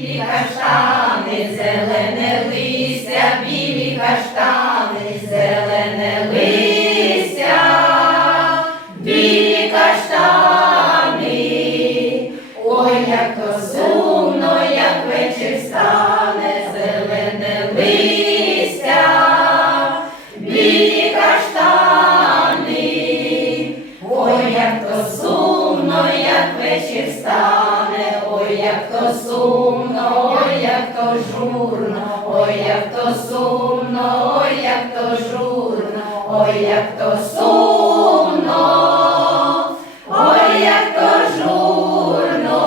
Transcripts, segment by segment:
Білі каштани, зелене листя, білі каштани, зелене листя, білі каштани, ой, як то сумно, як вечір стане, зелене листя, білі каштани, ой, як то сумно, як вечір стане, то сумно, ой, як то журно, ой, як то сумно, ой, як то журно, ой, як то сумно, ой, як то журно,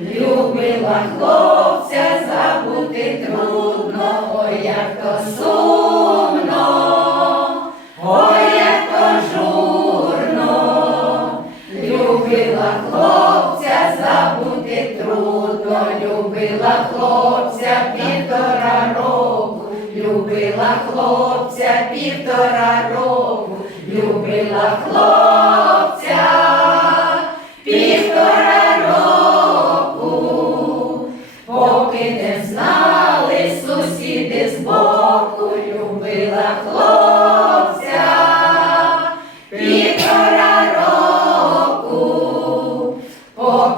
любила хлопця забути трудно, ой, як то сумно, ой, як то журно, любила хлопця забути трудно, любила хлопця півтора року, любила хлопця півтора року, любила хлопця півтора року, поки не знали сусіди збоку, любила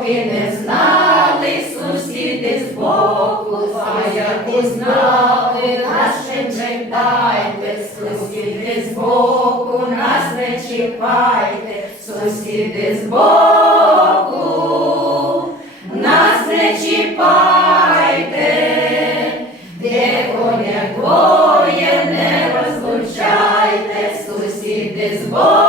поки не знали сусіди з боку, а як узнали ще дайте, сусіди з боку, нас не чіпайте, сусіди з боку, нас не чіпайте, де коня двоє не розлучайте, сусіди з боку.